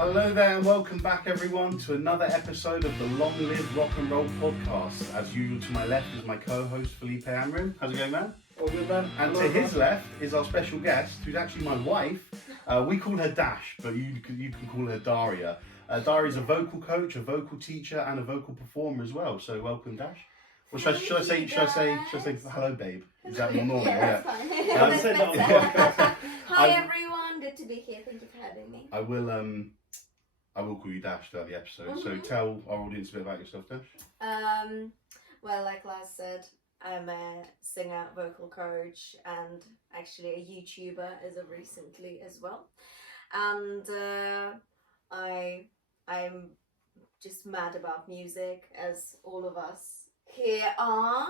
Hello there and welcome back everyone to another episode of the Long Live Rock and Roll podcast. As usual, to my left is my co-host Felipe Amrin. How's it going, man? All good, man. And to his left is our special guest, who's actually my wife. We call her Dash, but you can call her Daria. Daria's a vocal coach, a vocal teacher, and a vocal performer as well. So welcome, Dash. Well, should I say hello, babe? Is that more normal? Yeah, that's fine. I said that on the podcast. Hi everyone, good to be here. Thank you for having me. I will call you Dash throughout the episode. Mm-hmm. So tell our audience a bit about yourself, Dash. Well, like Laz said, I'm a singer, vocal coach, and actually a YouTuber as of recently as well. And I'm just mad about music, as all of us here are.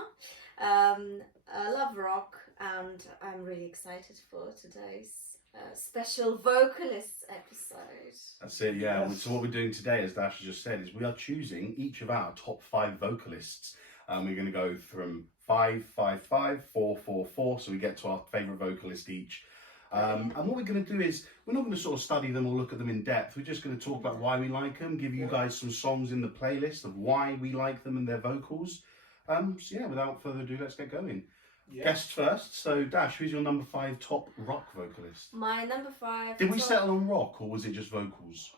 I love rock, and I'm really excited for today's special vocalists episode. That's it, yeah. Yes. So what we're doing today, as Dash has just said, is we are choosing each of our top 5 vocalists. We're going to go from 5, 5, 5, 4, 4, 4, so we get to our favourite vocalist each. And what we're going to do is, we're not going to sort of study them or look at them in depth. We're just going to talk about why we like them, give you guys some songs in the playlist of why we like them and their vocals. So yeah, without further ado, let's get going. Yeah. Guests first. So Dash, who's your number 5 top rock vocalist? My number 5. Did we settle on rock or was it just vocals?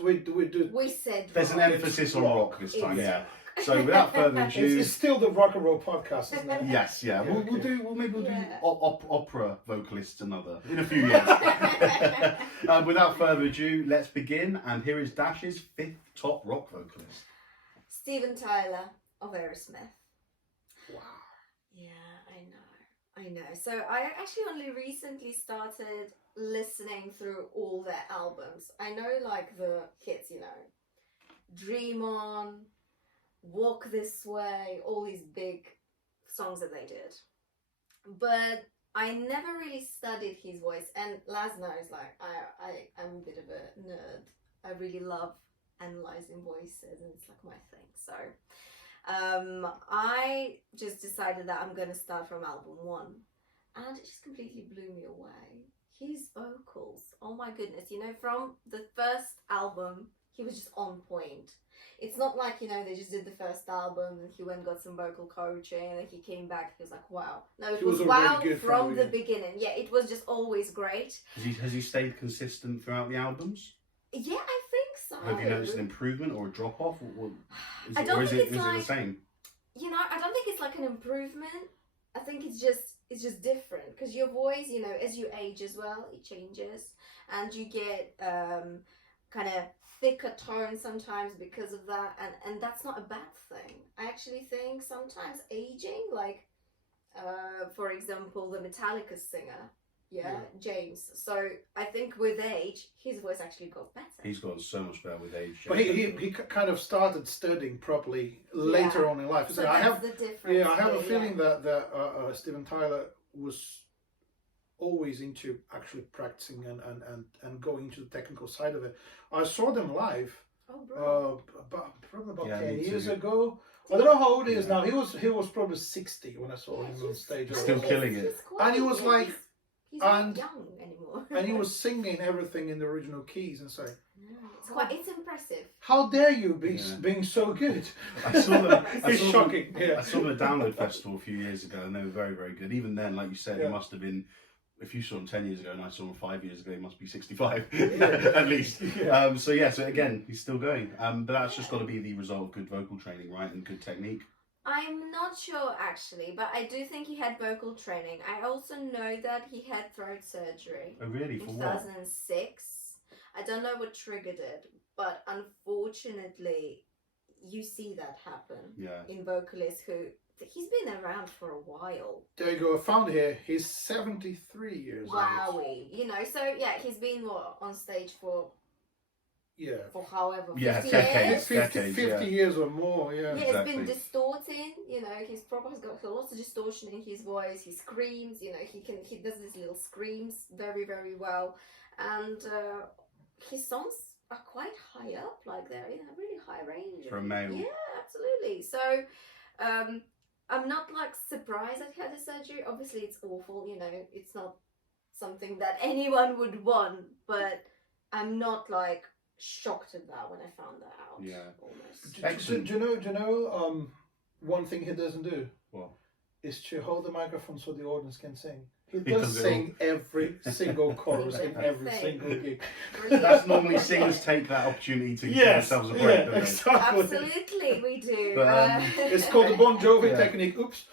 We said There's an rock. emphasis on rock this time, It's yeah. rock. So without further ado, It's still the rock and roll podcast, isn't it? yes, yeah, Yeah, we'll okay. do Yeah. opera vocalists another in a few years. Without further ado, let's begin. And here is Dash's 5th top rock vocalist. Steven Tyler of Aerosmith. Wow. Yeah, I know. So I actually only recently started listening through all their albums. I know like the hits, Dream On, Walk This Way, all these big songs that they did. But I never really studied his voice, and Laz knows, like, I'm a bit of a nerd. I really love analysing voices, and it's like my thing. So I just decided that I'm going to start from album 1, and it just completely blew me away. His vocals, oh my goodness, from the first album, he was just on point. It's not like, they just did the first album and he went and got some vocal coaching and then he came back, he was like, wow. No, it was wow from the beginning. Yeah, it was just always great. Has he stayed consistent throughout the albums? Yeah, I think so. Have you noticed an improvement or a drop off? I don't think is it the same? I don't think it's like an improvement. I think it's just different because your voice, as you age as well, it changes and you get kind of thicker tone sometimes because of that, and that's not a bad thing. I actually think sometimes aging, like for example the Metallica singer, James, so I think with age his voice actually got better. He's gotten so much better with age. But he kind of started studying properly later on in life. So that's the difference. Yeah, I have a feeling that Steven Tyler was always into actually practicing and going into the technical side of it. I saw them live probably about 10 years ago. I don't know how old he is now. He was probably 60 when I saw him on stage. Still killing it. And he was like, he's not young anymore. and he was singing everything in the original keys and saying, it's impressive. how dare you be being so good? I saw them. It's shocking. I saw them at Download Festival a few years ago, and they were very, very good. Even then, like you said, it must have been. If you saw him 10 years ago and I saw him 5 years ago, he must be 65 at least. Yeah. So again, he's still going. But that's just got to be the result of good vocal training, right, and good technique. I'm not sure actually, but I do think he had vocal training. I also know that he had throat surgery. Oh really? In For what? 2006. I don't know what triggered it, but unfortunately, you see that happen in vocalists who. He's been around for a while. There you go. I found here. He's 73 years old. Wowie. So he's been on stage for for however 50 decades. years. 50 years or more, Yeah, exactly. It's been distorting, he's probably got lots of distortion in his voice, he screams, he does these little screams very, very well, and his songs are quite high up, like they're in a really high range. For a male. Yeah, absolutely. So, I'm not like surprised that he had a surgery. Obviously it's awful, it's not something that anyone would want, but I'm not like shocked at that when I found that out. Yeah. Almost. Excellent. Do you know one thing he doesn't do? What? Is to hold the microphone so the audience can sing. He does does it sing every single chorus in every Everything. single gig. That's normally singers take that opportunity to give themselves a break, don't they? exactly. Absolutely, we do. But, It's called the Bon Jovi Yeah. technique. Oops.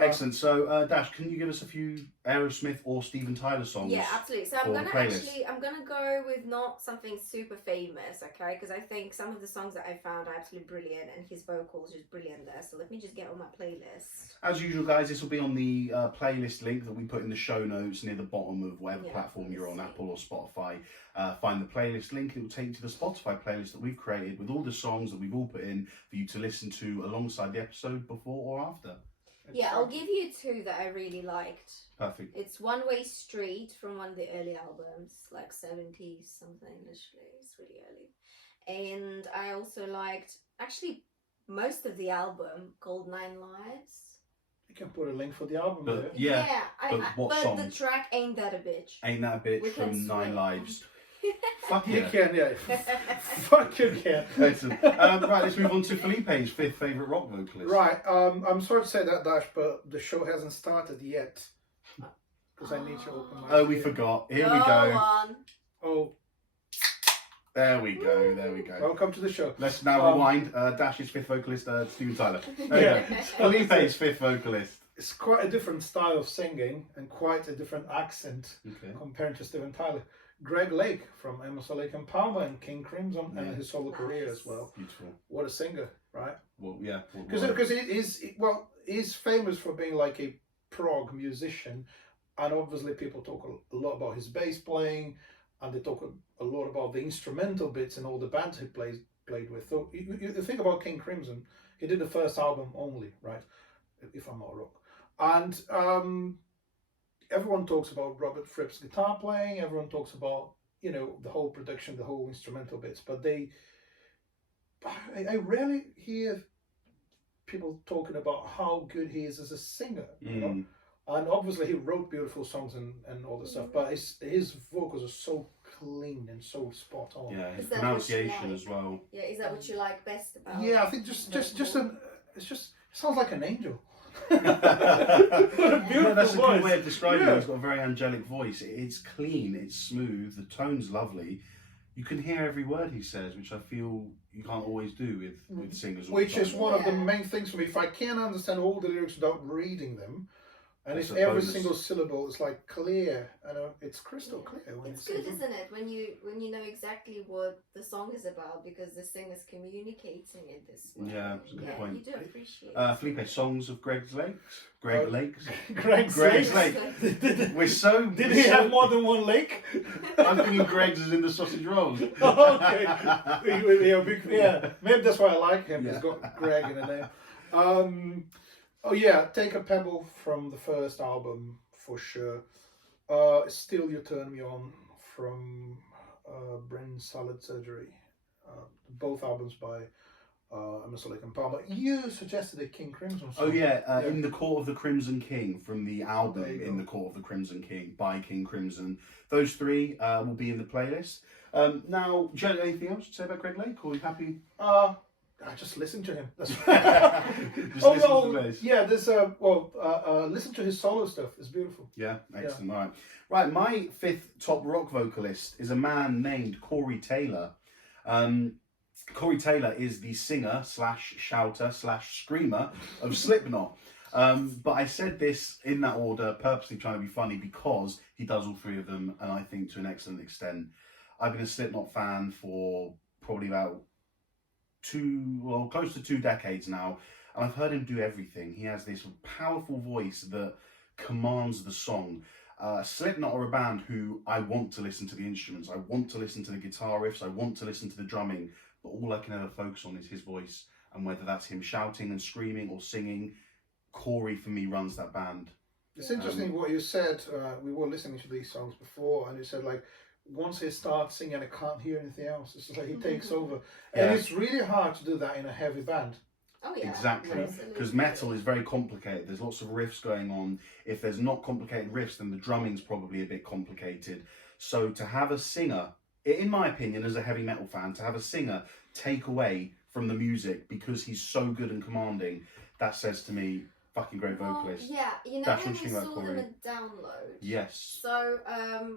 Excellent. So, Dash, can you give us a few Aerosmith or Steven Tyler songs? Yeah, absolutely. So for the playlist? I'm gonna go with not something super famous, okay? Because I think some of the songs that I found are absolutely brilliant, and his vocals just brilliant there. So let me just get on my playlist. As usual, guys, this will be on the playlist link that we put in the show notes near the bottom of whatever platform you're on, Apple or Spotify. Find the playlist link. It will take you to the Spotify playlist that we've created with all the songs that we've all put in for you to listen to alongside the episode before or after. Yeah, I'll give you two that I really liked. Perfect. It's One Way Street from one of the early albums, like 70s something, literally. It's really early. And I also liked, actually, most of the album called 9 Lives. You can put a link for the album But- there. Yeah, but what but the songs? track Ain't That a Bitch. Ain't That a Bitch We Can from Nine Swing. Lives. Fuck You yeah. can, yeah. Fuck you can. Excellent. Right, let's move on to Felipe's fifth favourite rock vocalist. Right, I'm sorry to say that, Dash, but the show hasn't started yet. Because I need to open my... Oh, we forgot. Here we Go go. on. Oh, There we go. There we go. welcome to the show. Let's now rewind. Dash's fifth vocalist, Steven Tyler. There you go. Felipe's fifth vocalist. It's quite a different style of singing and quite a different accent Okay. compared to Steven Tyler. Greg Lake from Emerson, Lake and Palmer and King Crimson and his solo career as well. Beautiful. What a singer, right? Well, yeah. Because he's famous for being like a prog musician, and obviously people talk a lot about his bass playing, and they talk a lot about the instrumental bits and all the bands he played with. So you think about King Crimson, he did the first album only, right? If I'm not wrong. And everyone talks about Robert Fripp's guitar playing, everyone talks about, you know, the whole production, the whole instrumental bits, but I rarely hear people talking about how good he is as a singer, you know? And obviously he wrote beautiful songs and all this stuff, but his vocals are so clean and so spot on. Yeah, his Is that pronunciation what you like? as well. Yeah, is that what you like best about Yeah, I think it sounds like an angel. No, that's a good voice. way of describing Yeah. him. He's got a very angelic voice. It's clean, it's smooth, the tone's lovely. You can hear every word he says, which I feel you can't always do with singers. all the Which is time. one of the Yeah. main things for me. If I can't understand all the lyrics without reading them, and That's if a every bonus. single syllable is like clear, and it's crystal clear when It's you good, sing. isn't it, when you know exactly what the song is about because the singer's communicating it this way. Yeah, that's a good point. You do appreciate it. Felipe, songs of Greg Lakes? Greg Lakes? Greg's Greg's Lake. Lake. We're so... Did he have more than one lake? I'm thinking Greg's is in the sausage rolls. Okay. Yeah, maybe that's why I like him. Yeah. He's got Greg in the name. Oh yeah, Take a Pebble from the first album for sure. Still You Turn Me On from Brain Salad Surgery. Both albums by Emerson, Lake and Palmer. You suggested a King Crimson song. Oh yeah, In the Court of the Crimson King from the album There you In go. the Court of the Crimson King by King Crimson. Those three will be in the playlist. Now, do you have anything else to say about Greg Lake? Or are you happy? I just listened to him. That's Just listen to the bass. yeah. There's listen to his solo stuff. It's beautiful. Yeah, excellent. All right. Right, my fifth top rock vocalist is a man named Corey Taylor. Corey Taylor is the singer / shouter / screamer of Slipknot. But I said this in that order, purposely trying to be funny because he does all three of them, and I think to an excellent extent. I've been a Slipknot fan for probably about close to 2 decades now, and I've heard him do everything. He has this powerful voice that commands the song. Slipknot are a band who I want to listen to the instruments, I want to listen to the guitar riffs, I want to listen to the drumming, but all I can ever focus on is his voice, and whether that's him shouting and screaming or singing, Corey for me runs that band. It's interesting what you said. We were listening to these songs before, and you said like, once he starts singing, I can't hear anything else. It's like he takes over, and it's really hard to do that in a heavy band. Oh yeah, Exactly, absolutely. because metal is very complicated. There's lots of riffs going on. If there's not complicated riffs, then the drumming's probably a bit complicated. So to have a singer in my opinion, as a heavy metal fan, to have a singer take away from the music because he's so good and commanding, that says to me, fucking great vocalist. Yeah, you know That's when what we you think about saw them Corey. at Download. Yes. So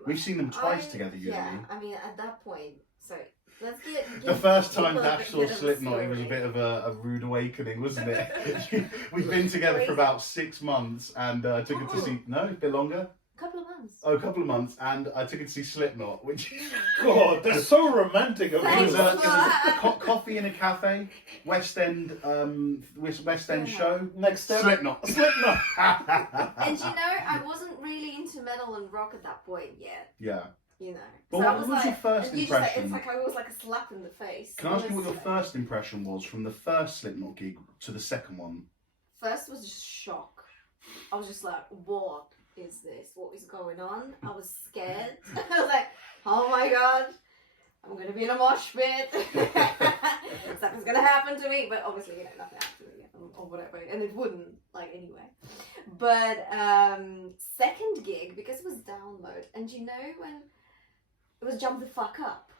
We've seen them twice together, you yeah, and me. I mean at that point. So let's get The first time people a Dash saw bit of a Slipknot, it was a story. bit of a rude awakening, wasn't it? We've been together for about 6 months, and I took her to see. No, a bit longer. Couple of months. Oh, a couple of months, and I took her to see Slipknot, which God, that's so romantic of it Thanks was you. a, it was a coffee in a cafe, West End show. Next step. Slipknot. Slipknot. And you know, I wasn't really into metal and rock at that point yet. Yeah. You know. Well, so I what was was like, your first and you just, like, impression? it's like I was like a slap in the face. Can I ask you what your honestly. first impression was from the first Slipknot gig to the second one? First was just shock. I was just like, what is this? What is going on? I was scared. I was like, oh my god, I'm gonna be in a mosh pit. Something's gonna happen to me. But obviously, you know, nothing happened to me or whatever, and it wouldn't, like, anyway. But second gig, because it was Download, and you know when it was Jump the Fuck Up.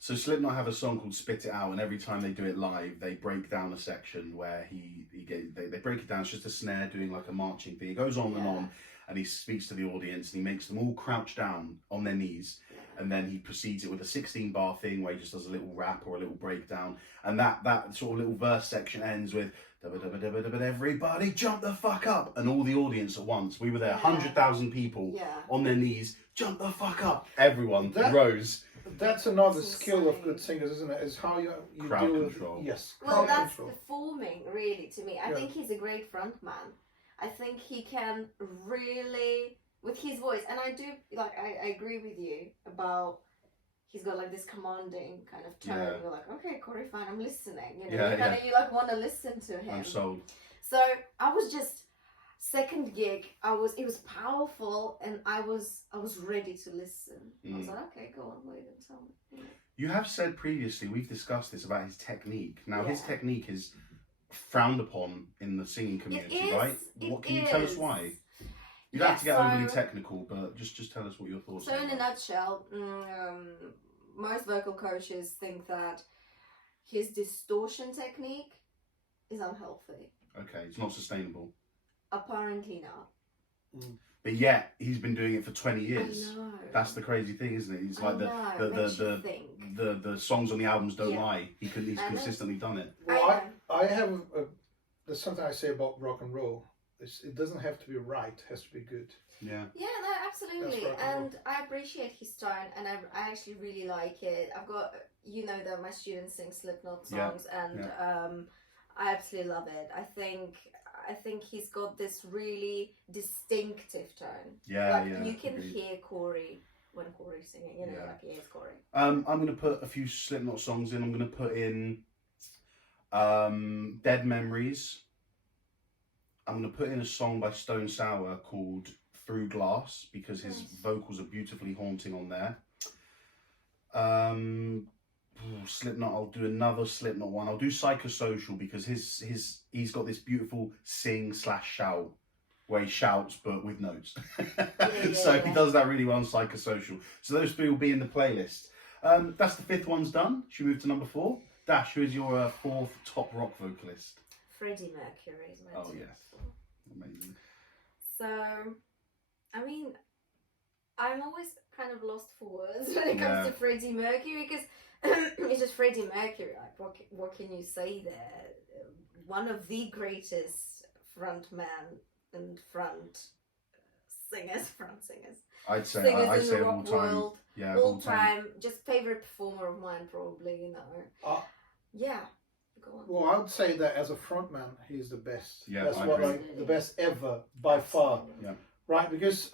So Slipknot have a song called "Spit It Out," and every time they do it live, they break down a section where they break it down. It's just a snare doing like a marching thing. It goes on and on, and he speaks to the audience, and he makes them all crouch down on their knees, and then he proceeds it with a 16-bar thing where he just does a little rap or a little breakdown, and that sort of little verse section ends with "Everybody jump the fuck up," and all the audience at once. We were there, 100,000 people on their knees, jump the fuck up. Everyone rose. That's another That's skill of insane. good singers, isn't it? Is how you Crowd deal control. with yes. Well, crowd that's control. performing, really, to me. I think he's a great frontman. I think he can really, with his voice, and I do, like, I agree with you about he's got, like, this commanding kind of tone. Yeah. You're like, okay, Corey, fine, I'm listening. You know, Yeah, you kind of, you, like, want to listen to him. I'm sold. So I was just, second gig, it was powerful, and I was ready to listen. I was like, okay, go on, wait and tell me. You have said previously, we've discussed this about his technique. Now, his Yeah. technique is frowned upon in the singing community, It is, right? it Can you tell us is. why? You don't have to get so- overly technical, but just tell us what your thoughts So are. in a nutshell, most vocal coaches think that his distortion technique is unhealthy. Okay, it's not sustainable. Apparently not. But yet, he's been doing it for 20 years. I know. That's the crazy thing, isn't it? He's I like know, makes you think. the songs on the albums don't Yeah. lie. He's I know. consistently done it. Well, I have there's something I say about rock and roll. It doesn't have to be right; it has to be good. Yeah. Yeah, no, absolutely. That's rock and roll. And I appreciate his tone, and I actually really like it. I've got, you know, that my students sing Slipknot songs, and I absolutely love it. I think he's got this really distinctive tone. Yeah, like, yeah. you can agreed. hear Corey when Corey's singing, you know, like, he is Corey. I'm going to put a few Slipknot songs in. I'm going to put in Dead Memories. I'm going to put in a song by Stone Sour called Through Glass, because his Nice. vocals are beautifully haunting on there. Slipknot, I'll do another Slipknot one. I'll do Psychosocial, because he's got this beautiful sing/shout where he shouts but with notes. So he does that really well on Psychosocial. So those three will be in the playlist. That's the fifth one's done. Should we move to number 4? Dash, who is your fourth top rock vocalist? Freddie Mercury is my Oh, top yes. four. Amazing. So, I mean, I'm always kind of lost for words when it comes to Freddie Mercury, because it's just Freddie Mercury. Like, what can you say there? One of the greatest frontman and front singers. I'd say Singers in the all rock time. world. Yeah, All time, just favorite performer of mine, probably, you know. Yeah, go on. Well, I would say that as a frontman, he's the best. Yeah, That's I what agree. the best ever by far. Yeah. Right, because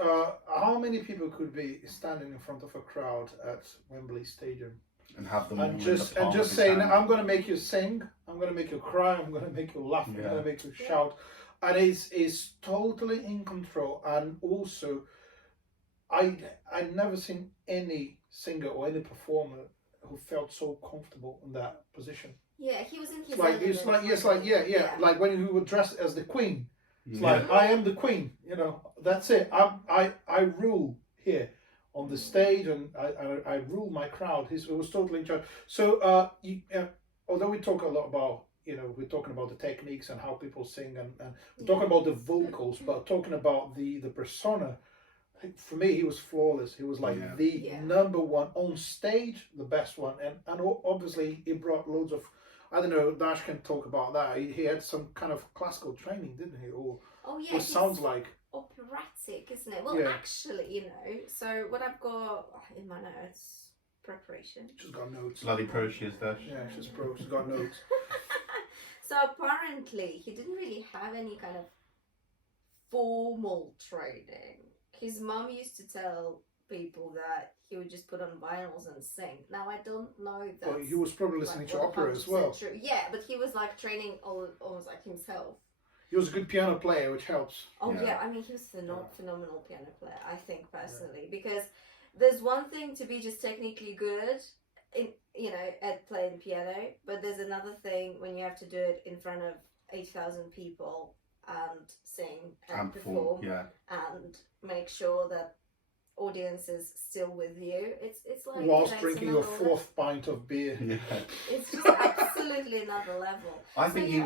how many people could be standing in front of a crowd at Wembley Stadium And have them all and in just the palm of his saying, hand. I'm going to make you sing, I'm going to make you cry, I'm going to make you laugh, I'm going to make you shout, and is totally in control. And also, I never seen any singer or any performer who felt so comfortable in that position. Yeah, he was in his Like when he would dress as the Queen. It's like, I am the Queen, you know, that's it. I rule here. on the stage, and I ruled my crowd. He was totally in charge. So although we talk a lot about, we're talking about the techniques and how people sing, and we're talking about the vocals, but talking about the persona, for me, he was flawless. He was like the number one on stage, the best one, and obviously he brought loads of, I don't know, Dash can talk about that. He had some kind of classical training, didn't he? Or it sounds like operatic, isn't it? Well, actually, so what I've got in my notes, preparation. She's got notes. Bloody pro she is, Dash. Yeah, she's pro. She's got notes. So apparently, he didn't really have any kind of formal training. His mum used to tell people that he would just put on vinyls and sing. Now, I don't know that. Well, he was probably listening to opera as well. True. Yeah, but he was like training almost like himself. He was a good piano player, which helps. Oh yeah, I mean, he was phenomenal piano player, I think, personally, because there's one thing to be just technically good at playing piano, but there's another thing when you have to do it in front of 8,000 people and sing and perform and make sure that audience is still with you. It's like whilst drinking your fourth pint of beer. Yeah. It's just absolutely another level. I think he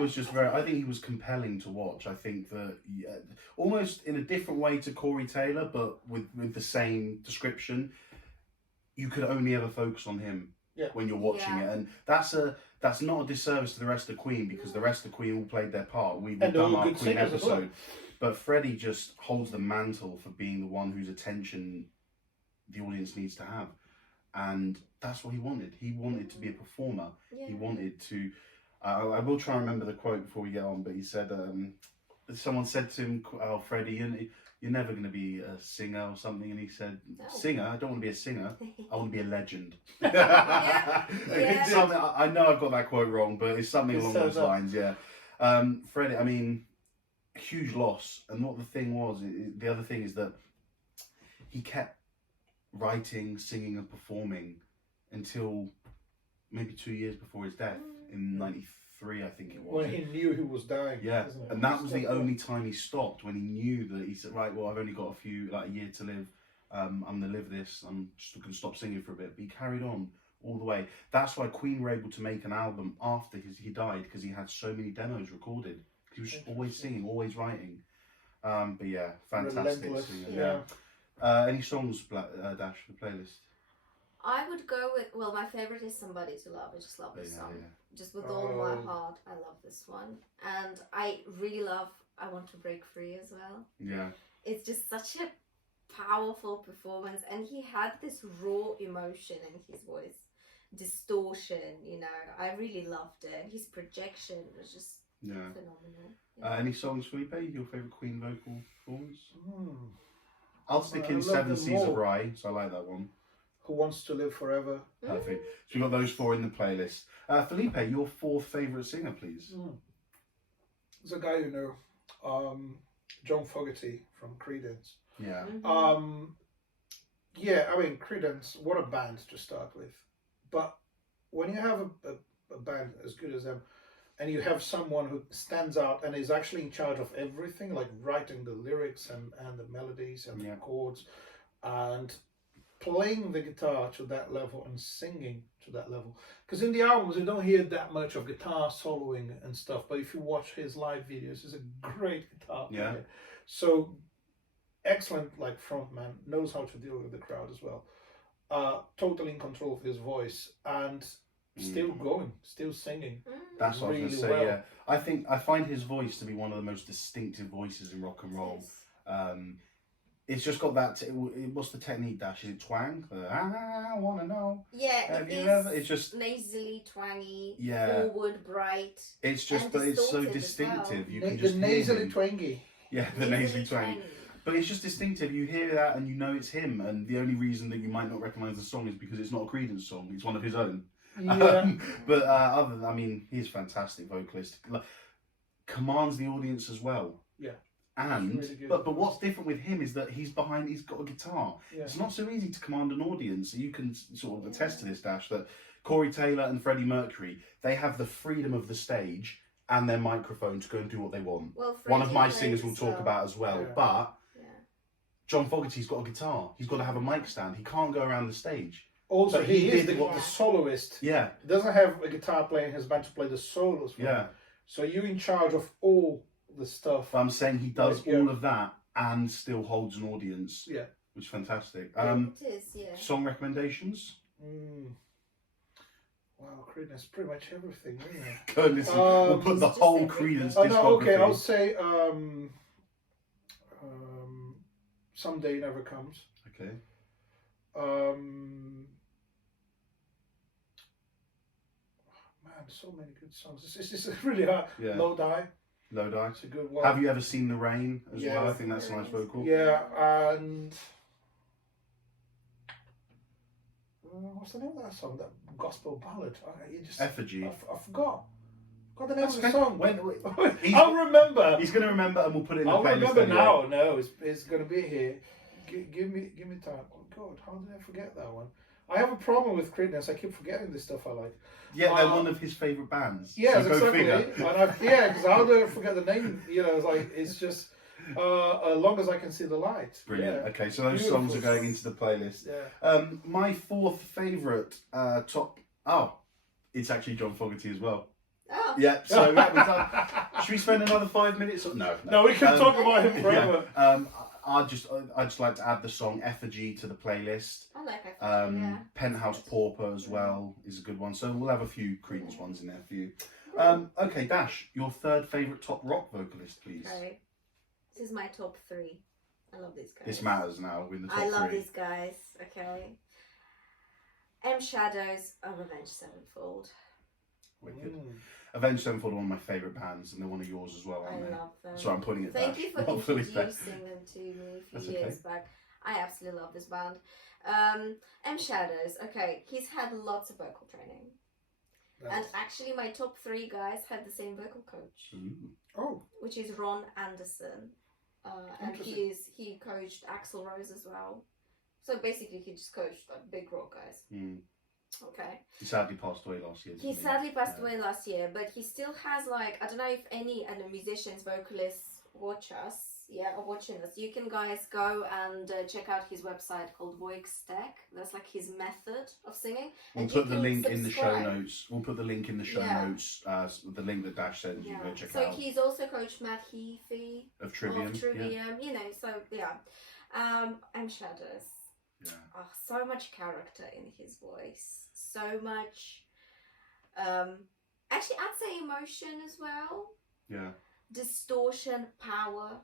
was compelling to watch. I think that almost in a different way to Corey Taylor, but with the same description, you could only ever focus on him when you're watching it, and that's not a disservice to the rest of Queen, because the rest of Queen all played their part. We've done our Queen episode. But Freddie just holds the mantle for being the one whose attention the audience needs to have. And that's what he wanted. He wanted to be a performer. Yeah. He wanted to... I will try and remember the quote before we get on, but he said... someone said to him, "Oh, Freddie, you're never going to be a singer or something." And he said, "Singer? I don't want to be a singer. I want to be a legend." I know I've got that quote wrong, but it's something along those lines, Freddie, I mean... huge loss. And what the thing was, the other thing is that he kept writing, singing and performing until maybe 2 years before his death in 93, I think it was. When he knew he was dying. Yeah, and that was the only time he stopped, when he knew that he said, right, well, I've only got a year to live. I'm going to live this. I'm just going to stop singing for a bit. But he carried on all the way. That's why Queen were able to make an album after he died, because he had so many demos recorded. He was always singing, always writing. But yeah, fantastic singer. Any songs, Dash, for the playlist? I would go with, my favourite is Somebody to Love. I just love this song. Yeah. Just with all my heart, I love this one. And I really love I Want to Break Free as well. Yeah. It's just such a powerful performance. And he had this raw emotion in his voice. Distortion, I really loved it. His projection was just... phenomenal. Any songs, Felipe? Your favourite Queen vocal performance? I'll stick in Seven Seas of Rye, so I like that one. Who Wants to Live Forever? Perfect. So we've got those four in the playlist. Felipe, your fourth favourite singer, please. There's a guy John Foggerty from Credence. Yeah. I mean, Credence, what a band to start with. But when you have a band as good as them, and you have someone who stands out and is actually in charge of everything, like writing the lyrics and the melodies and the chords, and playing the guitar to that level and singing to that level. Because in the albums, you don't hear that much of guitar soloing and stuff, but if you watch his live videos, he's a great guitar player. Yeah. So, excellent frontman, knows how to deal with the crowd as well. Totally in control of his voice, and still going, still singing. That's what I was going to say, I find his voice to be one of the most distinctive voices in rock and roll. It's just got that, what's the technique, Dash? Is it twang? I want to know. Yeah, it's just nasally, twangy, forward, bright. It's just, but it's so distinctive. Well. You can just nasally twangy. Yeah, the nasally twangy. But it's just distinctive. You hear that and you know it's him. And the only reason that you might not recognise the song is because it's not a Credence song. It's one of his own. Yeah. But other than, I mean, he's a fantastic vocalist. Commands the audience as well. Yeah. And really but what's different with him is that he's got a guitar. Yeah. It's not so easy to command an audience. You can sort of attest to this, Dash, that Corey Taylor and Freddie Mercury, they have the freedom of the stage and their microphone to go and do what they want. Well, one of my singers will talk about as well. Yeah. But John Foggerty's got a guitar. He's got to have a mic stand. He can't go around the stage. Also, But he is did the soloist. Yeah. He doesn't have a guitar player in his band to play the solos for him. So you're in charge of all the stuff. But I'm saying he does all of that and still holds an audience. Yeah. Which is fantastic. It is, yeah. Song recommendations? Wow, Credence, pretty much everything, isn't it? Go and listen. We'll put the whole Credence discography. Okay, I'll say Someday Never Comes. Okay. Man, so many good songs. It's really hard. Yeah. Low Die. Low Die. It's a good one. Have You Ever Seen the Rain as well? I think that's a nice vocal. Yeah, and what's the name of that song? That gospel ballad. Effigy. I forgot. Got the name of the song. I'll remember. He's going to remember, and we'll put it in the I'll playlist. remember now. No, it's going to be here. Give me time. Oh God, how did I forget that one? I have a problem with Credence. I keep forgetting the stuff I like. Yeah, they're one of his favourite bands. Yes, so exactly. Because how do I forget the name? It's just as long as I can see the light. Brilliant. Yeah. Okay, so those songs are going into the playlist. Yeah. My fourth favourite top. It's actually John Foggerty as well. Oh. Yeah. So that was done. Should we spend another 5 minutes? No, we can talk about him forever. Yeah. I'd just like to add the song Effigy to the playlist. I like Effigy, yeah. Penthouse Pauper as well is a good one. So we'll have a few Credence ones in there for you. Okay, Dash, your third favourite top rock vocalist, please. Okay. This is my top 3. I love these guys. This matters now. We're in the top 3. I love these guys. Okay. M Shadows of Avenged Sevenfold. Wicked. Avenged Sevenfold are one of my favourite bands, and they're one of yours as well, aren't they? I love them. Sorry, I'm putting it Thank Dash. you for introducing them to me a few years back. I absolutely love this band. M Shadows. Okay, he's had lots of vocal training. And actually, my top 3 guys had the same vocal coach. Oh. Which is Ron Anderson. And he coached Axl Rose as well. So basically, he just coached like big rock guys. Okay. He sadly passed away last year. He sadly passed away last year, but he still has like, I don't know if any musicians, vocalists watch us. Yeah, are watching us. You can guys go and check out his website called Voixtech. That's like his method of singing. We'll put the link in the show notes. We'll put the link in the show notes. The link that Dash sends you go check out. So he's also coached Matt Heafy of Trivium. You know, so yeah. M Shadows. Yeah. Oh, so much character in his voice. So much actually I'd say emotion as well. Yeah. Distortion, power,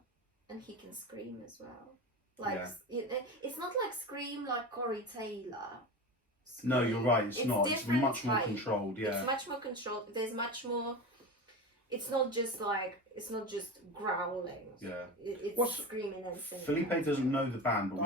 and he can scream as well. Like it's not like scream like Corey Taylor. Scream. No, you're right. It's not. It's much more controlled. Yeah. It's much more controlled. There's much more. It's not just growling. Yeah. It's screaming and singing. Felipe doesn't know the band, but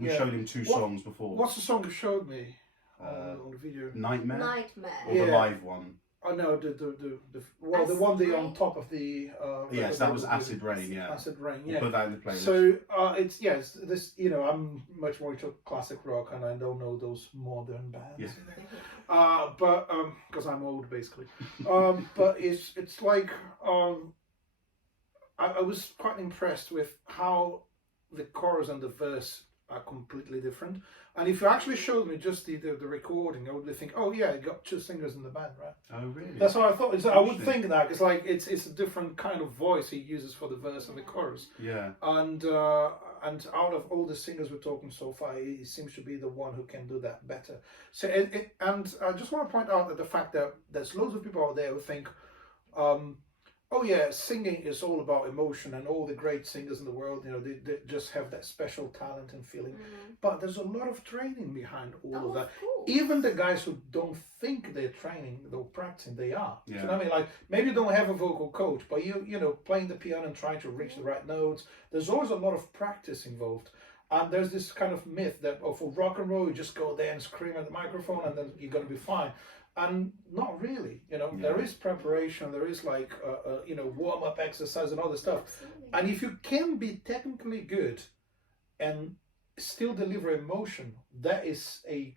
we showed him 2 songs before. What's the song you showed me on the video? Nightmare. Or the live one. Oh no, the one on top of the. Yes, that was Acid Rain. Yeah. Acid Rain. We'll put that in the playlist. So it's this. I'm much more into classic rock, and I don't know those modern bands. Yeah. But because I'm old, basically. But it's like I was quite impressed with how the chorus and the verse are completely different. And if you actually showed me just the recording, I would think, oh yeah, you got 2 singers in the band, right? Oh really? That's what I thought. I would think that it's like it's a different kind of voice he uses for the verse and the chorus. Yeah. And out of all the singers we're talking so far, he seems to be the one who can do that better. So and I just want to point out that the fact that there's loads of people out there who think, oh yeah, singing is all about emotion, and all the great singers in the world, they just have that special talent and feeling. But there's a lot of training behind all of that. Even the guys who don't think they're training, they're practicing, they are. Yeah. You know what I mean? Like, maybe you don't have a vocal coach, but you playing the piano and trying to reach the right notes, there's always a lot of practice involved. And there's this kind of myth that for rock and roll, you just go there and scream at the microphone and then you're going to be fine. And not really, there is preparation, there is like, warm-up exercise and all this stuff. Absolutely. And if you can be technically good and still deliver emotion, that is a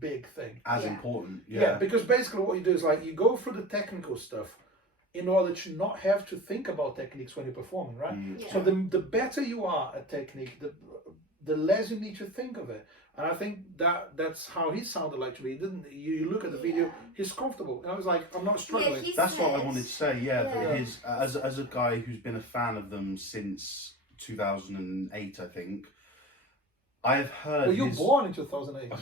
big thing. As important. Yeah, because basically what you do is like, you go through the technical stuff, in order to not have to think about techniques when you're performing, right? Yeah. So the better you are at technique, the less you need to think of it. And I think that's how he sounded like to me. You look at the video, he's comfortable. I was like, I'm not struggling. That's what I wanted to say. That his as a guy who's been a fan of them since 2008, I think. I have heard. Well, you were born in 2008.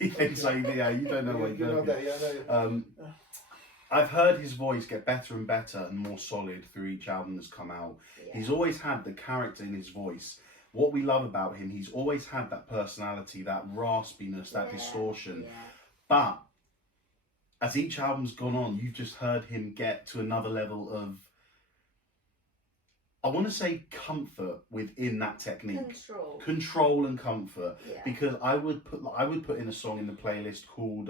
Yeah, you don't know what you know that. Yeah, I've heard his voice get better and better and more solid through each album that's come out. Yeah. He's always had the character in his voice. What we love about him, he's always had that personality, that raspiness, that distortion. Yeah. But as each album's gone on, you've just heard him get to another level of, I want to say, comfort within that technique. Control and comfort. Yeah. Because I would put in a song in the playlist called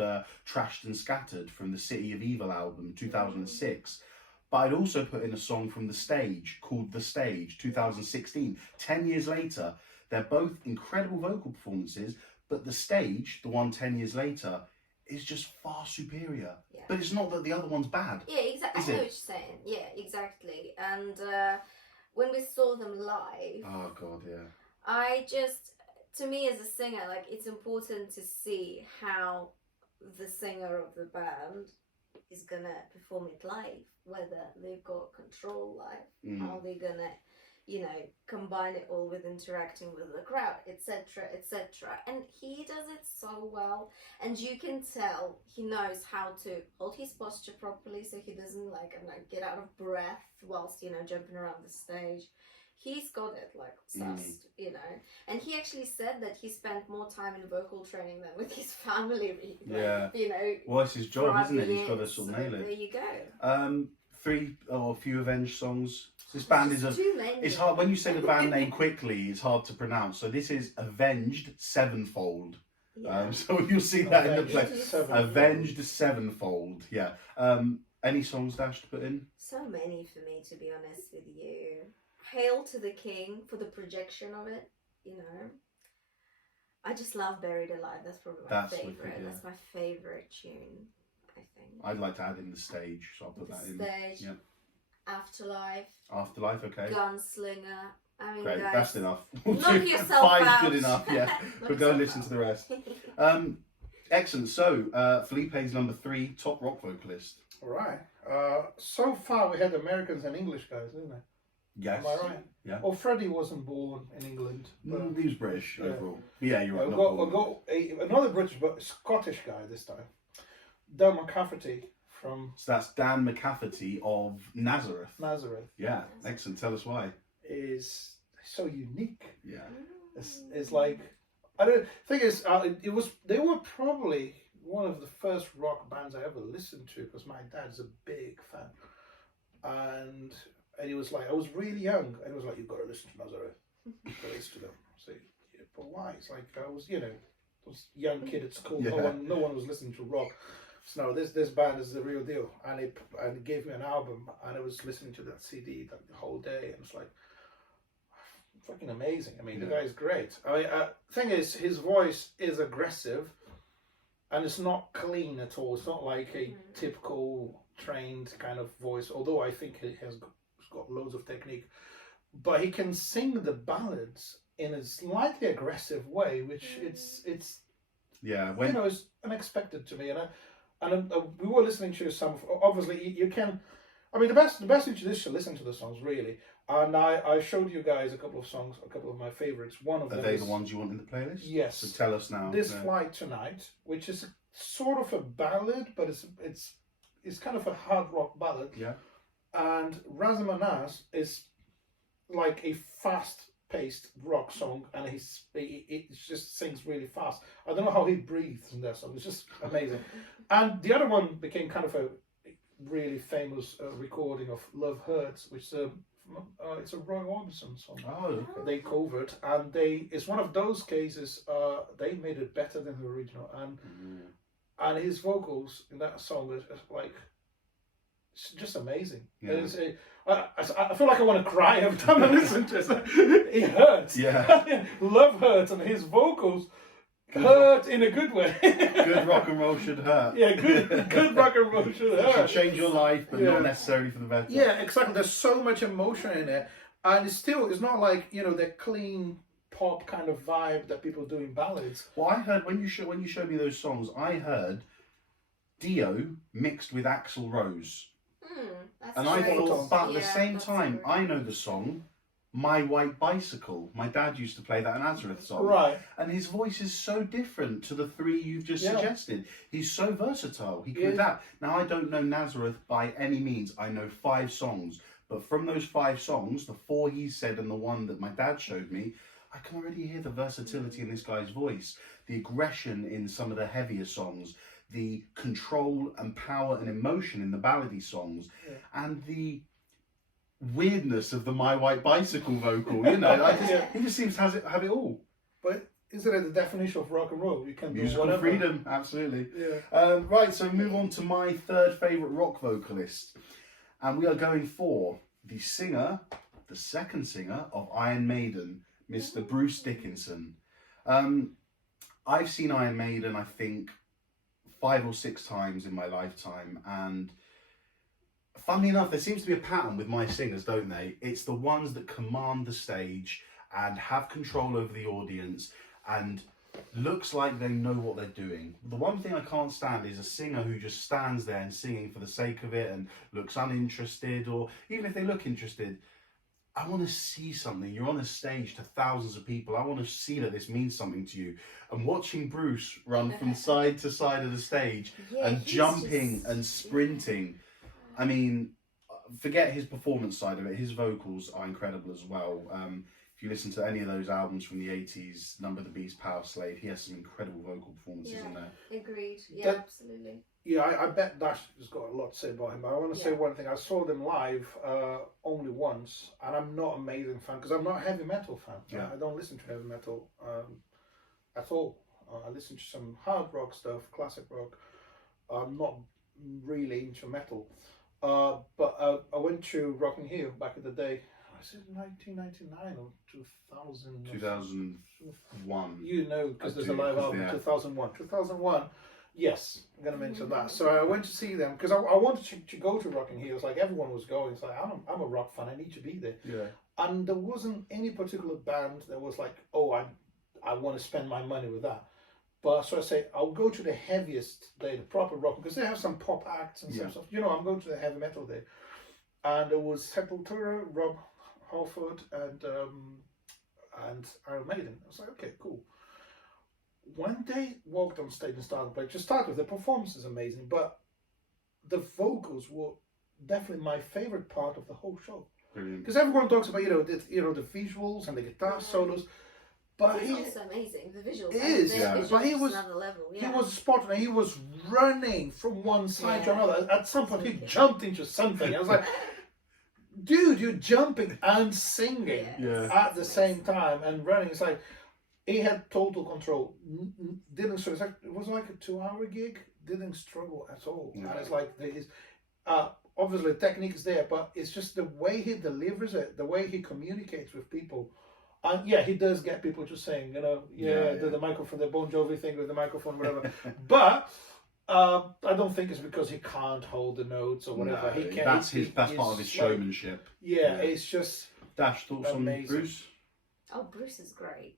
Trashed and Scattered from the City of Evil album, 2006. But I'd also put in a song from The Stage called The Stage, 2016. 10 years later, they're both incredible vocal performances, but The Stage, the one 10 years later, is just far superior. Yeah. But it's not that the other one's bad. Yeah, exactly. I know what you're saying. Yeah, exactly. And when we saw them live... Oh, God, yeah. To me as a singer, like, it's important to see how the singer of the band is gonna perform it live, whether they've got control live, how they're gonna, combine it all with interacting with the crowd, etc., etc. And he does it so well, and you can tell he knows how to hold his posture properly, so he doesn't get out of breath whilst jumping around the stage. He's got it sussed, and he actually said that he spent more time in vocal training than with his family. Well, it's his job, isn't it? He's got to sort of nail it. There you go. 3 or a few Avenged songs. This band is too many. It's hard when you say the band name quickly. It's hard to pronounce. So this is Avenged Sevenfold. Yeah. So you'll see that in the play. Avenged Sevenfold. Yeah. Any songs, Dash, to put in? So many for me, to be honest with you. Hail to the King for the projection of it, I just love Buried Alive. That's probably my favourite. Wicked, yeah. That's my favourite tune, I think. I'd like to add in The Stage, so I'll put that in. Stage, yeah. Afterlife, okay. Gunslinger. I mean, great, guys, that's enough. Knock yourself out. 5's good enough, yeah. But go and listen to the rest. Excellent. So, Felipe's number 3, top rock vocalist. All right. So far we had Americans and English guys, isn't it? Yes. Am I right? Yeah. Well, Freddie wasn't born in England. He was British overall. Yeah, you're right. We'll go another British, but Scottish guy this time. Dan Mccafferty from... So that's Dan Mccafferty of Nazareth. Yeah. Excellent. Tell us why. Is so unique. Yeah. It's like... They were probably one of the first rock bands I ever listened to, because my dad's a big fan. And he was like, I was really young, and he was like, you've got to listen to Nazareth. You've got to listen to them. So, yeah, but why? It's like, I was, was a young kid at school. Yeah. No one was listening to rock. So no, this band is the real deal. And it gave me an album, and I was listening to that CD the whole day, and it's like, fucking amazing. I mean, the guy's great. Thing is, his voice is aggressive, and it's not clean at all. It's not like a typical trained kind of voice, although I think he has got loads of technique. But he can sing the ballads in a slightly aggressive way, which it's it's unexpected to me. And we were listening to some. Obviously, you can. I mean, the best thing to do is to listen to the songs, really. And I showed you guys a couple of songs, a couple of my favorites. One of them. Are they the ones you want in the playlist? Yes. So tell us now. This Flight Tonight, which is sort of a ballad, but it's kind of a hard rock ballad. Yeah. And Razamanaz is like a fast-paced rock song, and he just sings really fast. I don't know how he breathes in that song. It's just amazing. And the other one became kind of a really famous recording of Love Hurts, which it's a Roy Orbison song. Oh, okay. They covered, and it's one of those cases. They made it better than the original, and his vocals in that song is like. It's just amazing. Yeah. I feel like I want to cry every time I listen to it. It hurts. Yeah. Love Hurts, and his vocals, Hurt in a good way. Good rock and roll should hurt. Yeah, good rock and roll should It hurt. should change your life, but Yeah. not necessarily for the better. Yeah, exactly. There's so much emotion in it, and it's not like, you know, the clean pop kind of vibe that people do in ballads. Well, I heard when you showed me those songs, I heard Dio mixed with Axl Rose, That's and I true. thought, but at the Yeah, same that's time, true. I know the song "My White Bicycle." My dad used to play that Nazareth song, Right. and his voice is so different to the three you've just Yeah. suggested. He's so versatile. He can Yeah. adapt. Now, I don't know Nazareth by any means. I know 5 songs, but from those 5 songs, the 4 he said and the one that my dad showed me, I can already hear the versatility in this guy's voice, the aggression in some of the heavier songs, the control and power and emotion in the ballady songs, and the weirdness of the "My White Bicycle" vocal. You know, he just seems to have it all. But isn't it the definition of rock and roll? You can do Musical whatever. freedom, absolutely. Yeah. Right, so move on to my third favourite rock vocalist. And we are going for the singer, the second singer of Iron Maiden, Mr. Bruce Dickinson. I've seen Iron Maiden, I think, 5 or 6 times in my lifetime. And funnily enough, there seems to be a pattern with my singers, don't they? It's the ones that command the stage and have control over the audience and looks like they know what they're doing. The one thing I can't stand is a singer who just stands there and singing for the sake of it and looks uninterested, or even if they look interested, I want to see something. You're on a stage to thousands of people. I want to see that this means something to you. And watching Bruce run from side to side of the stage and he's jumping just- and sprinting. I mean, forget his performance side of it. His vocals are incredible as well. If you listen to any of those albums from the 80s, Number the Beast, Power Slave, he has some incredible vocal performances in there. Agreed. Yeah, That- absolutely. Yeah, I bet Dash has got a lot to say about him. But I want to say one thing. I saw them live only once, and I'm not a Maiden fan because I'm not a heavy metal fan. Yeah. I don't listen to heavy metal at all. I listen to some hard rock stuff, classic rock. I'm not really into metal. But I went to Rock in Rio back in the day. Was it 1999 or 2000? 2001. You know, because I there's do, a live 'cause album, they are. 2001. 2001, yes, I'm going to mention that. So I went to see them because I wanted to go to Rock in Rio. It's like everyone was going. It's like, I'm a rock fan, I need to be there. Yeah. And there wasn't any particular band that was like, oh, I want to spend my money with that. But so I say, I'll go to the heaviest day, the proper rock, because they have some pop acts and some stuff. You know, I'm going to the heavy metal day. And it was Sepultura, Rob Halford, and Iron Maiden. I was like, okay, cool. When they walked on stage and started playing, just start with the performance is amazing, but the vocals were definitely my favorite part of the whole show. Brilliant. Because everyone talks about the visuals and the guitar solos, but It's also amazing. The visuals. It is, yeah. but he was another level. he was spot on. He was running from one side to Yeah. another. At some point, he Okay. jumped into something. I was like, dude, you're jumping and singing Yeah. at the same time and running. It's like he had total control. Didn't struggle. It was like a 2-hour gig. Didn't struggle at all. No. And it's like obviously technique is there, but it's just the way he delivers it, the way he communicates with people. And yeah, he does get people just saying, the microphone, the Bon Jovi thing with the microphone, whatever. But I don't think it's because he can't hold the notes or whatever. No, He can. that's part of his like, showmanship. Yeah, it's just Dash, thoughts Amazing. on Bruce? Oh, Bruce is great.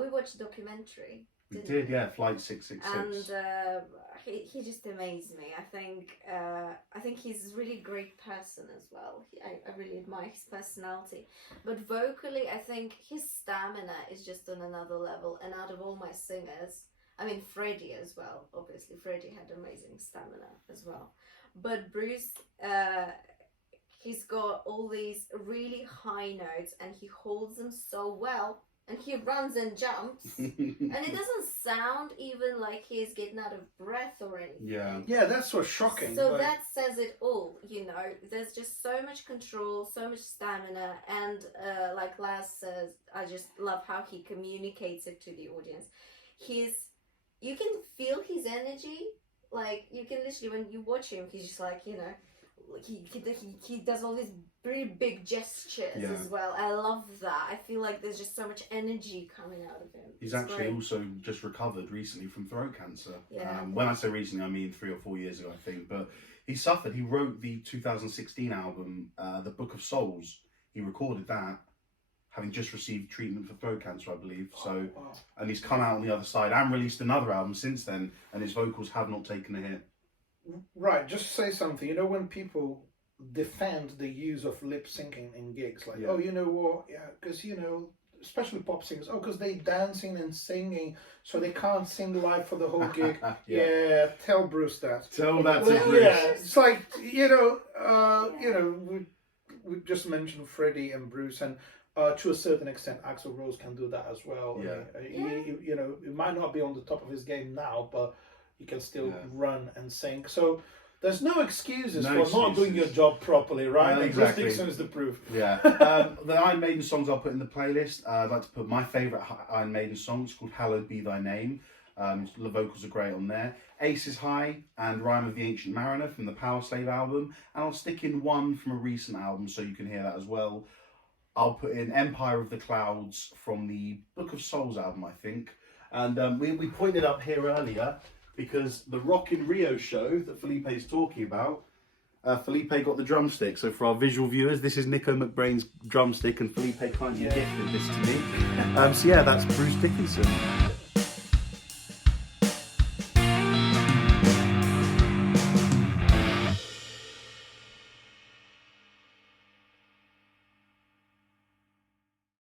We watched a documentary. We didn't did, yeah, Flight 666. And he just amazed me. I think he's a really great person as well. I really admire his personality. But vocally, I think his stamina is just on another level. And out of all my singers, I mean Freddie as well. Obviously, Freddie had amazing stamina as well. But Bruce, he's got all these really high notes, and he holds them so well. And he runs and jumps, and it doesn't sound even like he's getting out of breath or anything. Yeah, that's so shocking. So like, that says it all, There's just so much control, so much stamina, and like Laz says, I just love how he communicates it to the audience. You can feel his energy, like you can literally, when you watch him, he's just like, he does all these very big gestures as well. I love that. I feel like there's just so much energy coming out of him. He's actually also just recovered recently from throat cancer. Yeah. When I say recently, I mean 3 or 4 years ago, I think. But he suffered. He wrote the 2016 album, The Book of Souls. He recorded that, having just received treatment for throat cancer, I believe. So, and he's come out on the other side and released another album since then, and his vocals have not taken a hit. Right, just say something. You know, when people defend the use of lip syncing in gigs, like, oh, you know what, because, you know, especially pop singers, because they dancing and singing, so they can't sing live for the whole gig. Tell Bruce that. Tell that to Bruce. Yeah, it's like, you know, we just mentioned Freddie and Bruce, and to a certain extent, Axl Rose can do that as well. You know, it might not be on the top of his game now, but he can still run and sing. So there's no excuses for not doing your job properly, right? Exactly. Bruce Dickinson is the proof. Yeah. The Iron Maiden songs I'll put in the playlist. I'd like to put my favourite Iron Maiden song. It's called Hallowed Be Thy Name. The vocals are great on there. Aces High and Rhyme of the Ancient Mariner from the Power Slave album. And I'll stick in one from a recent album so you can hear that as well. I'll put in Empire of the Clouds from the Book of Souls album, I think. And we pointed up here earlier because the Rock in Rio show that Felipe is talking about, Felipe got the drumstick. So for our visual viewers, this is Nico McBrain's drumstick, and Felipe kindly gifted this to me. So yeah, that's Bruce Dickinson.